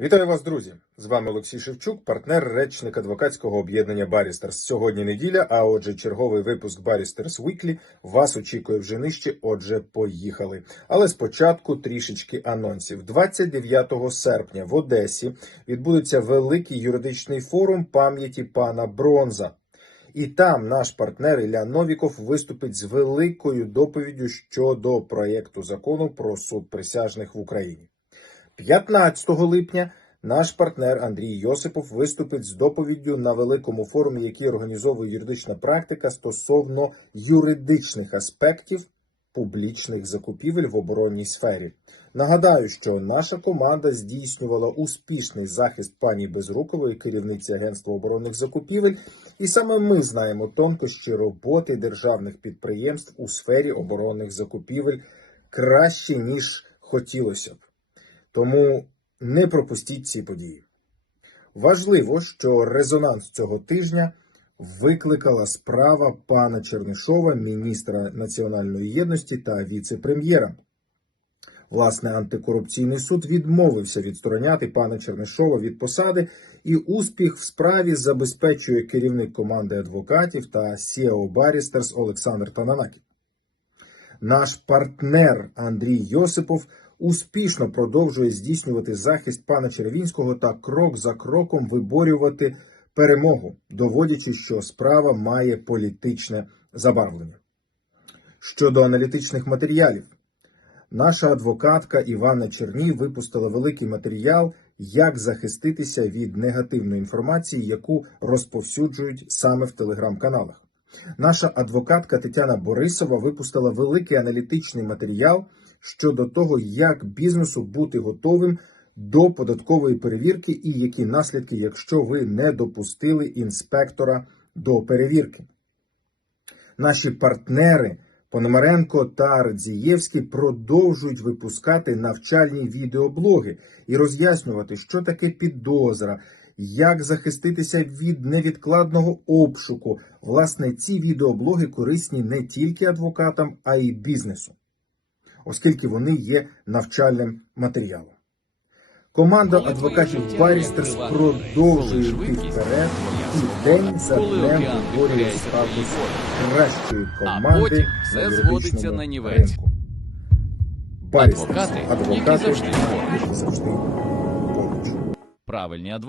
Вітаю вас, друзі! З вами Олексій Шевчук, партнер речник адвокатського об'єднання Барістерс. Сьогодні неділя, а отже, черговий випуск Барістерс Weekly вас очікує вже нижче. Отже, поїхали. Але спочатку трішечки анонсів. 29 серпня в Одесі відбудеться великий юридичний форум пам'яті пана Бронза. І там наш партнер Ілля Новіков виступить з великою доповіддю щодо проєкту закону про суд присяжних в Україні. 15 липня наш партнер Андрій Йосипов виступить з доповіддю на великому форумі, який організовує юридична практика стосовно юридичних аспектів публічних закупівель в оборонній сфері. Нагадаю, що наша команда здійснювала успішний захист пані Безрукової, керівниці Агентства оборонних закупівель, і саме ми знаємо тонкощі роботи державних підприємств у сфері оборонних закупівель краще ніж хотілося б. Тому не пропустіть ці події. Важливо, що резонанс цього тижня викликала справа пана Чернишова, міністра національної єдності та віце-прем'єра. Власне, антикорупційний суд відмовився відстороняти пана Чернишова від посади, і успіх в справі забезпечує керівник команди адвокатів та CEO Барістерс Олександр Тананаків. Наш партнер Андрій Йосипов успішно продовжує здійснювати захист пана Червінського та крок за кроком виборювати перемогу, доводячи, що справа має політичне забарвлення. Щодо аналітичних матеріалів, наша адвокатка Івана Черній випустила великий матеріал, як захиститися від негативної інформації, яку розповсюджують саме в телеграм-каналах. Наша адвокатка Тетяна Борисова випустила великий аналітичний матеріал щодо того, як бізнесу бути готовим до податкової перевірки і які наслідки, якщо ви не допустили інспектора до перевірки. Наші партнери Пономаренко та Радзієвський продовжують випускати навчальні відеоблоги і роз'яснювати, що таке підозра, як захиститися від невідкладного обшуку. Власне, ці відеоблоги корисні не тільки адвокатам, а й бізнесу, оскільки вони є навчальним матеріалом. Команда адвокатів Барістерс продовжує йти вперед і день за днем виборює статус кращої команди на зводиться юридичному ринку. Барістерс. Адвокати, які завжди поруч. Правильні адвокати.